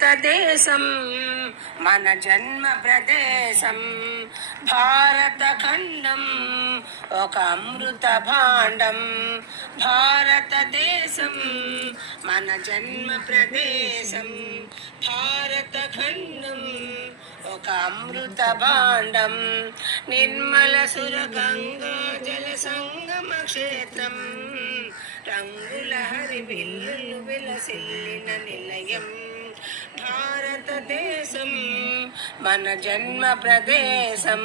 భారతదేశం మన జన్మ ప్రదేశం, భారతఖండం ఒక అమృత భాండం. భారతదేశం మన జన్మ ప్రదేశం, భారతఖండం ఒక అమృత భాండం. నిర్మల సుర గంగా జల సంగమ క్షేత్రం, రంగుల హరి బిల్లులు విలసిల్లిన నిలయం. భారతదేశం మన జన్మ ప్రదేశం,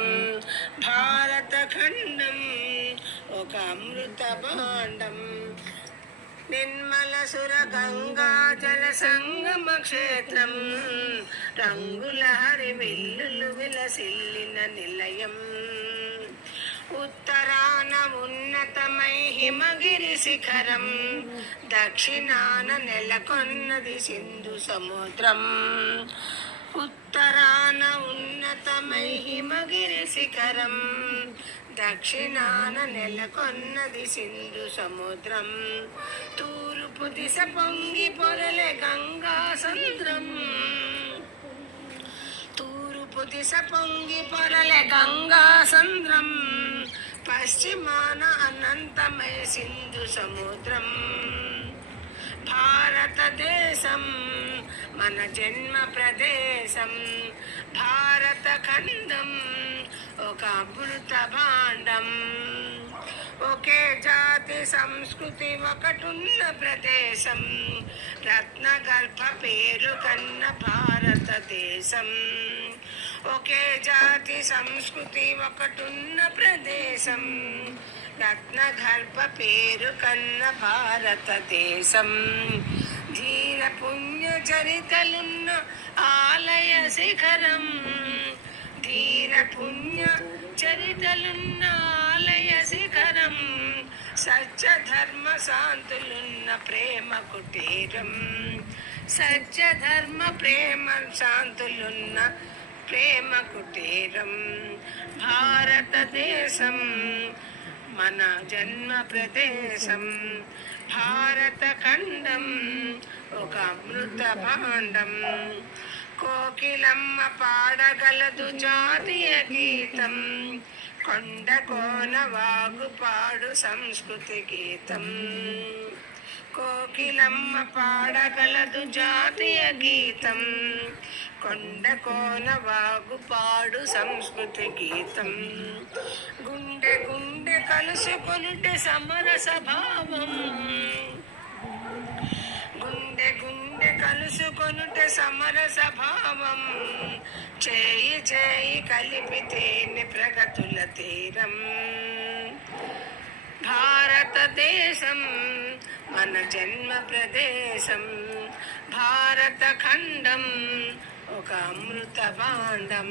భారతఖండం ఒక అమృత భాండం. నిర్మల సుర గంగా జల సంగమ క్షేత్రం, రంగుల హరి విల్లులు విలసిల్లిన నిలయం. ఉత్తరాన ఉన్నతమై హిమగిరి శిఖరం, దక్షిణాన నెలకొన్నది సింధు సముద్రం. ఉత్తరాన ఉన్నతమై హిమగిరి శిఖరం, దక్షిణాన నెలకొన్నది సింధు సముద్రం. తూర్పు దిశ పొంగి పొరలే గంగా సంద్రం, తూర్పు దిశ పొంగి పొరలే గంగా సంద్రం. పశ్చిమాన అనంతమయ సింధు సముద్రం. భారతదేశం మన జన్మ ప్రదేశం, భారతఖండం ఒక అమృత భాండం. ఒకే జాతి సంస్కృతి ఒకటున్న ప్రదేశం, రత్నగర్భ పేరు కన్న భారతదేశం. ఒకే జాతి సంస్కృతి ఒకటున్న ప్రదేశం, రత్నగర్భ పేరు కన్న భారతదేశం. ధీర పుణ్య చరితలున్న ఆలయ శిఖరం, ధీర పుణ్య చరితలున్న ఆలయ శిఖరం. సత్య ధర్మ శాంతులున్న ప్రేమ కుటీరం, సత్య ధర్మ ప్రేమ శాంతులున్న ప్రేమ కుటీరం. భారతదేశం మన జన్మ ప్రదేశం, భారతఖండం ఒక అమృత భాండం. కోకిలమ్మ పాడగలదు జాతీయ గీతం, కొండ కోన వాగు పాడు సంస్కృతి గీతం. కోకిలమ్మ పాడగలదు జాతీయ గీతం, కొండ కోన వాగు పాడు సంస్కృతి గీతం. గుండె గుండె కలుసుకొనుటే సమరస భావం, గుండె గుండె కలుసుకొనుటే సమరస భావం. చేయి చేయి కలిపితేనే ప్రగతుల తీరం. భారతదేశం మన జన్మ ప్రదేశం, భారతఖండం ఒక అమృత భాండం.